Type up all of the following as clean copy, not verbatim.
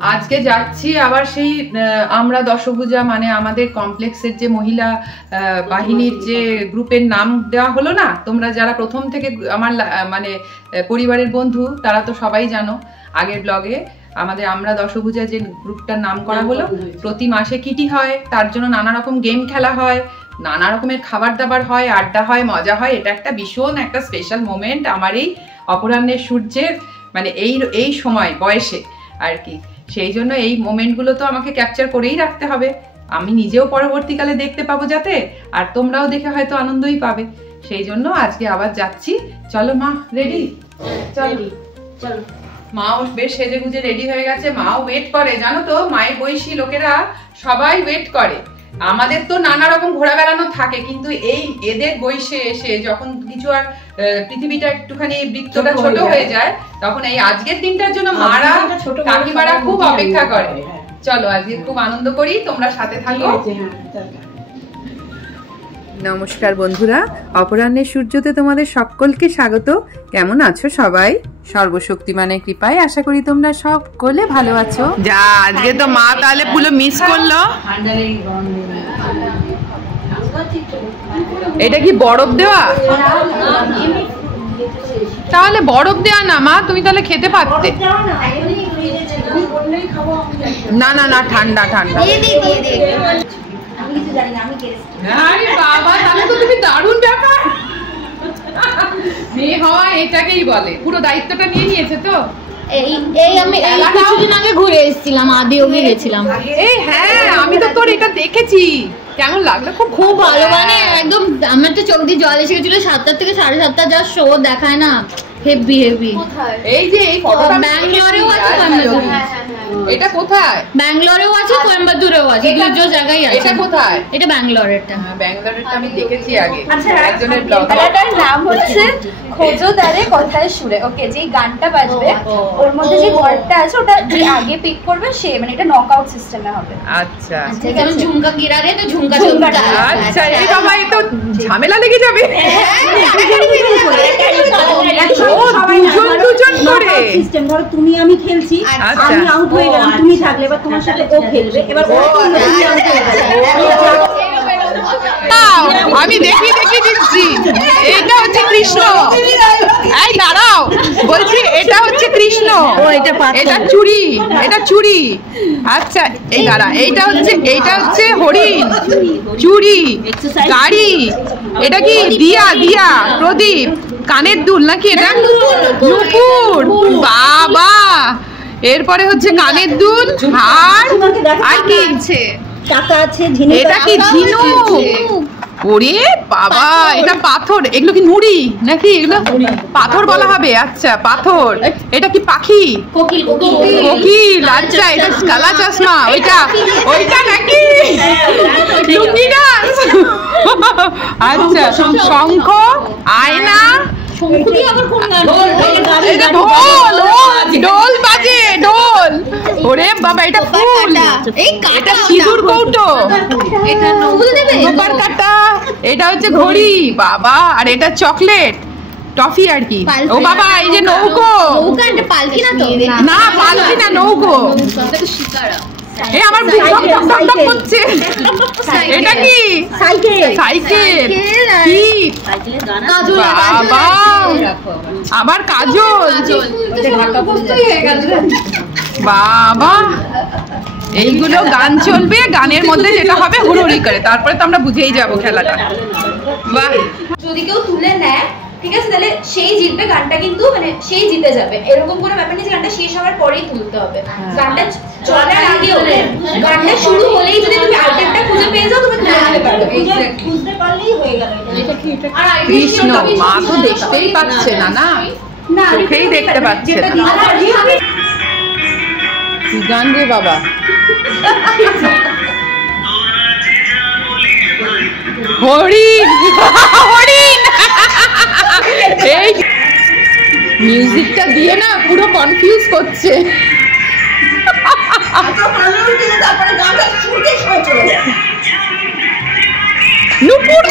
আজকে যাচ্ছি আবার সেই আমরা দশভুজা মানে আমাদের কমপ্লেক্সের যে মহিলা বাহিনীর যে গ্রুপের নাম দেওয়া হলো না, তোমরা যারা প্রথম থেকে আমার মানে পরিবারের বন্ধু তারা তো সবাই জানো। আগের ব্লগে আমাদের আমরা দশভুজা যে গ্রুপটার নাম করা হলো, প্রতি মাসে কিটি হয়, তার জন্য নানা রকম গেম খেলা হয়, নানা রকমের খাবার দাবার হয়, আড্ডা হয়, মজা হয়। এটা একটা ভীষণ একটা স্পেশাল মোমেন্ট আমার এই অপরাহ্নের সূর্যের মানে এই সময় বয়সে আর কি। সেই জন্য এই মোমেন্টগুলো তো আমাকে ক্যাপচার করেই রাখতে হবে, আমি নিজেও পরবর্তীকালে দেখতে পাবো যাতে, আর তোমরাও দেখে হয়তো আনন্দই পাবে। সেই জন্য আজকে আবার যাচ্ছি। চলো মা, রেডি? চলো চলো। মাও বেশ সেজে গুজে রেডি হয়ে গেছে, মাও ওয়েট করে। জানো তো মায়ের বয়সী লোকেরা সবাই ওয়েট করে। আমাদের তো নানা রকম ঘোরা বেড়ানো থাকে, কিন্তু এই এদের বয়সে এসে যখন কিছু আর পৃথিবীটা একটুখানি বৃত্তটা ছোট হয়ে যায়, তখন এই আজকের দিনটার জন্য মারা কাকিমারা খুব অপেক্ষা করে। চলো আজকে খুব আনন্দ করি, তোমরা সাথে থাকো। নমস্কার বন্ধুরা, অপরাহ্নের সূর্যতে তোমাদের সকলকে স্বাগত। কেমন আছো সবাই? সর্বশক্তিমানের কৃপায় আশা করি তোমরা সকলে ভালো আছো। যা আজকে তো মা তাহলে পুরো মিস করলো। এটা কি বরফ দেওয়া? তাহলে বরফ দেওয়া না মা, তুমি তাহলে খেতে পারতে। না না না, ঠান্ডা ঠান্ডা। আরে বাবা, তাহলে তো তুমি দারুণ ব্যাপার। মেয়ে হওয়া এটাকেই বলে, পুরো দায়িত্বটা নিয়ে নিয়েছে তো। আমি কিছুদিন আগে ঘুরে এসেছিলাম, আদিয়োগে গেছিলাম। এই হ্যাঁ, আমি তো তোর এটা দেখেছি। কেমন লাগলো? খুব ভালো, মানে একদম আমার তো চোখ দিয়ে জল এসে গেছিল। 7টা থেকে 7:30 যা শো দেখায় না, হেভি হেভি। এই যে এই ফটোটা ব্যাঙ্গালোরেও আছে, এটা কোথায়? ব্যাঙ্গালোরেও আছে, কোয়েম্বাটুরেও আছে, দুটো জায়গায় আছে। এটা কোথায়? এটা ব্যাঙ্গালোরেরটা। হ্যাঁ, ব্যাঙ্গালোরেরটা আমি দেখেছি আগে। আচ্ছা, একজনের ব্লগ। এটার নাম হচ্ছে খোঁজো তারে কথায় সুরে। ওকে, যেই গানটা বাজবে ওর মধ্যে যে ওয়ার্ডটা আছে ওটা যে আগে পিক করবে সে, মানে এটা নকআউট সিস্টেমে হবে। আচ্ছা আচ্ছা, যেমন ঝুমকা গিরারে তো ঝুমকা। আচ্ছা, এই বাবা এই তো ঝামেলা লেগে যাবে। দুজন করে সিস্টেম। ধরো তুমি আমি খেলছি, আমি আউট হয়ে গেলাম, তুমি থাকলে, এবার তোমার সাথে ও খেলবে, এবার ও আউট হয়ে গেল। আমি দেখিয়ে দিচ্ছি। এটা হচ্ছে কৃষ্ণ। এই দাঁড়াও, বলছি এটা হচ্ছে কৃষ্ণ, এটা চুড়ি, এটা চুড়ি। আচ্ছা এই দাঁড়া, এইটা হচ্ছে হরিণ, চুড়ি, গাড়ি। এটা কি দিয়া? দিয়া প্রদীপ, কানের দুল নাকি এটা? নুপুর। বাবা, এরপরে হচ্ছে কানের দুল, হার, আর কি আছে? টাকা আছে, এটা কি ঝিনুক? ওরে বাবা, এটা পাথর। এগুলো কি নুড়ি নাকি? এগুলো পাথর বলা হবে। আচ্ছা পাথর। এটা কি পাখি? কোকিল। কোকিল। আচ্ছা, এটা কালা চশমা। ওইটা নাকি আচ্ছা, শঙ্খ, আয়না, ঢোল বাজে, ঢোল। ওরে বাবা, এটা ফুল, এটা সিঁদুর কৌটো, এটা কাটা, এটা হচ্ছে ঘড়ি। বাবা, আর এটা চকলেট, টফি আর কি। ও বাবা, এই যে নৌকো। পালকি না তো? না পালকি না, নৌকো। এই আমার করছে। এটা কি? সাইকেল। কি বাবা, আবার কাজল। বাবা, এইগুলো গান চলবে, গানের মধ্যে যেটা হবে হুড়ুড়ি করে, তারপরে তো আমরা বুঝেই যাবো খেলাটা। বাহ, যদি কেউ তুলে নেয়, ঠিক আছে, তাহলে সেই জিতবে। গানটা কিন্তু মানে সেই জিতে যাবে, এরকম কোনো ব্যাপার নেই যে গানটা শেষ হওয়ার পরেই তুলতে হবে। গানটা চলার আগেও, গানটা শুরু হলেই যদি তুমি আইটেমটা খুঁজে পেয়ে যাও, তুমি বুঝতে পারলেই হয়ে গেল। কৃষ্ণ মা তো দেখতেই পাচ্ছে না, না চোখেই দেখতে পাচ্ছে না। কি গান রে বাবা? হরিণ, হরিণ। এই মিউজিকটা দিয়ে না পুরো কনফিউজ করছে। নুপুর,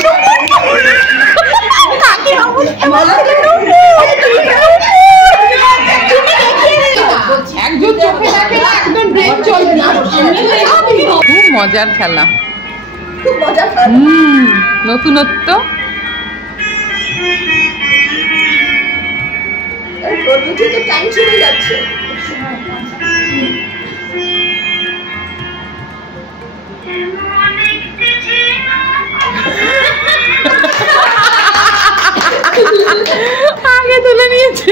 একজন চোখে দেখে না, একজন মজার খেলা, খুব মজা খেলা। নতুনত্ব। টাইম চলে যাচ্ছে। আগে তুলে নিয়েছে।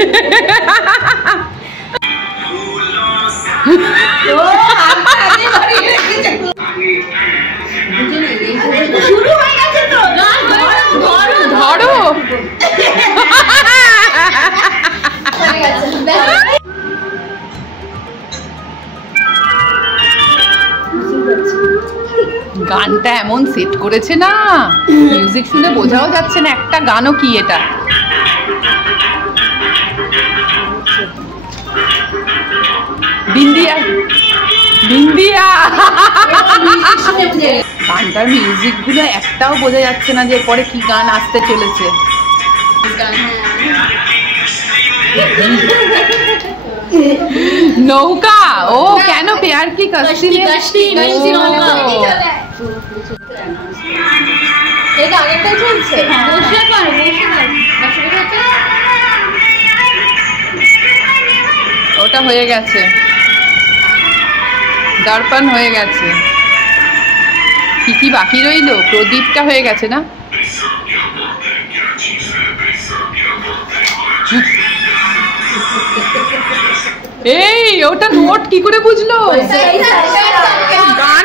শুরু হয়ে গেছে তো, ধরো। গানটা এমন সেট করেছে না, মিউজিক শুনে বোঝাও যাচ্ছে না একটা গানও কি এটা। বিন্দিয়া বিন্দিয়া গানটার মিউজিক গুলো একটাও বোঝা যাচ্ছে না যে পরে কি গান আসতে চলেছে। নৌকা, ও কেন পেয়ার কি কষ্টি আগেরটাই চলছে। ওটা হয়ে গেছে, দর্পণ হয়ে গেছে, কি কি বাকি রইলো? প্রদীপটা হয়ে গেছে না? এই ওটা নোট কি করে বুঝলো? গান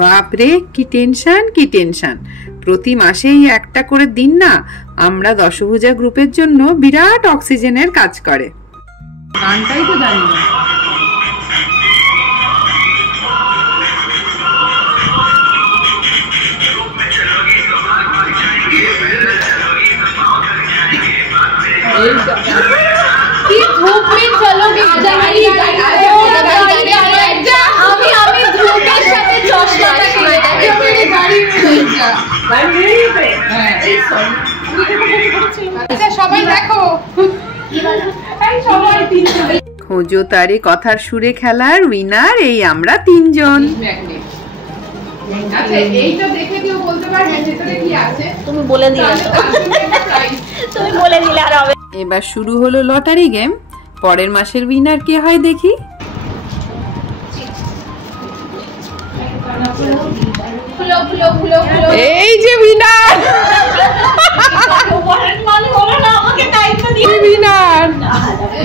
বাপরে কি টেনশন কি টেনশন। প্রতি মাসেই একটা করে দিন না আমরা দশভুজা গ্রুপের জন্য বিরাট অক্সিজেনের কাজ করে। গানটাই তো জানি না। কি ধূপ में चलोगे जमाई আমি আমি ধূপের সাথে চশমা লাগিয়ে একেবারে গাড়ি হয়ে যা সবাই দেখো খোঁজো তারে কথার সুরে খেলার উইনার এই আমরা তিনজন। এইটা দেখে কেউ বলতে পারবে ভেতরে কি আছে? তুমি বলে দিলে, তুমি বলে দিলে আর হবে। এবার শুরু হলো লটারি গেম। পরের মাসের উইনার কে হয় দেখি। এই যে উইনার, উইনার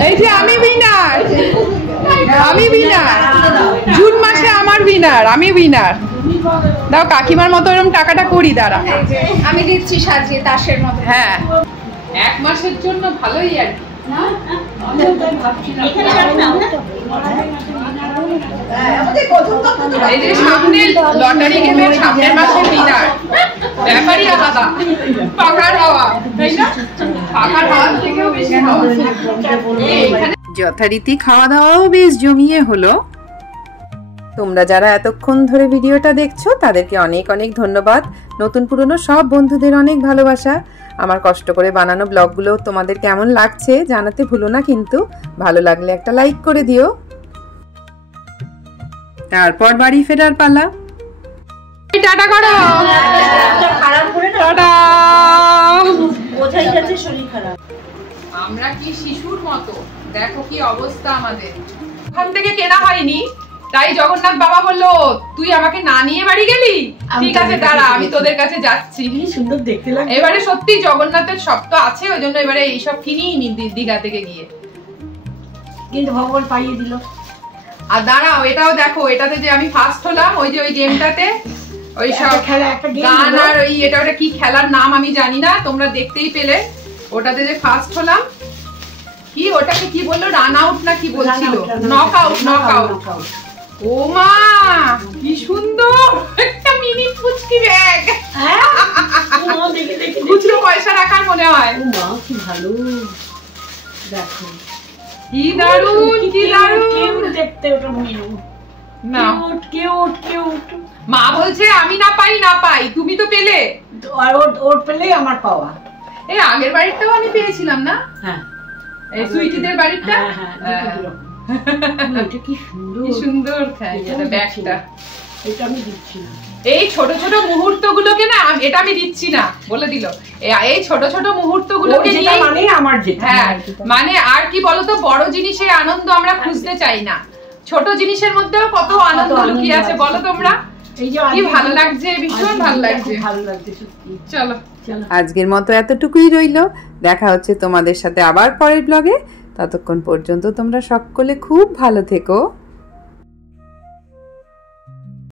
এই যে আমি উইনার, আমি উইনার। জুন মাসে আমার উইনার, আমি উইনার। দাও কাকিমার মতো এরকম টাকাটা করি, দাঁড়া আমি দিচ্ছি সাজিয়ে তাসের মতো। হ্যাঁ এক মাসের জন্য ভালোই আর কি। এই যে সামনের লটারি গেমের সামনের মাসের উইনার ব্যাপারই আলাদা, পাখার হাওয়া, তাই না? পাখার হাওয়ার থেকেও বেশি হাওয়া। যথারীতি খাওয়া দাওয়াও বেশ জমিয়ে হলো। তোমরা যারা এতক্ষণ ধরে ভিডিওটা দেখছো তাদেরকে অনেক অনেক ধন্যবাদ। নতুন পুরনো সব বন্ধুদের অনেক ভালোবাসা। আমার কষ্ট করে বানানো ব্লগগুলো তোমাদের কেমন লাগছে জানাতে ভুলো না কিন্তু। ভালো লাগলে একটা লাইক করে দিও। তারপর বাড়ি ফেরার পালা। টাটা করো। টাটা। আমরা কি শিশুর মতো, দেখো কি অবস্থা আমাদের। ওখান থেকে কেনা হয়নি, তাই জগন্নাথ বাবা বললো তুই আমাকে না নিয়ে বাড়ি গেলি, ঠিক আছে দাঁড়া আমি তোদের কাছে যাচ্ছি। সুন্দর দেখতে লাগে। এবারে সত্যি জগন্নাথের শব্দ আছে, ওই জন্য এবারে এইসব কিনিই নি দীঘা থেকে গিয়ে, কিন্তু ভগবান পাইয়ে দিল। আর দাঁড়াও এটাও দেখো, এটাতে যে আমি ফার্স্ট হলাম ওই যে ওই গেমটাতে, ওই সব গান আর ওই এটা ওটা কি খেলার নাম আমি জানি না, তোমরা দেখতেই পেলে। ওটাতে যে ফার্স্ট হলাম, কি ওটাকে কি বললো, রান আউট না কি বলছিল, নক আউট, নক আউট। ও মা কি সুন্দর একটা মিনি পুচকি ব্যাগ, হ্যাঁ ও দেখি দেখি খুচরো পয়সা রাখার মনে হয়। ও মা কি ভালো, দেখো কি দারুণ, কি দারুণ কিউট দেখতে ওটা মিনু, না কিউট কিউট কিউট। মা বলছে আমি না পাই না পাই, তুমি তো পেলে। আর ওর পেলেই আমার পাওয়া। এই আগের বাড়িটাও আমি পেয়েছিলাম না, হ্যাঁ এই সুইটিদের বাড়িটা। হ্যাঁ এটা কি সুন্দর, কি সুন্দর ব্যাগটা। এটা আমি দিচ্ছি না। এই ছোট ছোট মুহূর্তগুলোকে না, এটা আমি দিচ্ছি না বলে দিল। এই ছোট ছোট মুহূর্তগুলোকে নিয়ে মানে আমার যেটা, হ্যাঁ মানে আর কি বলতো, বড় জিনিসের আনন্দ আমরা খুঁজতে চাই না, ছোট জিনিসের মধ্যেও কত আনন্দ লুকিয়ে আছে বলো তোমরা। এই যে কি ভালো লাগছে, ভীষণ ভালো লাগছে, ভালো লাগছে সত্যি। চলো আজকের মতো এতটুকুই রইলো, দেখা হচ্ছে তোমাদের সাথে আবার পরের ব্লগে। ততক্ষণ পর্যন্ত তোমরা সকলে খুব ভালো থেকো।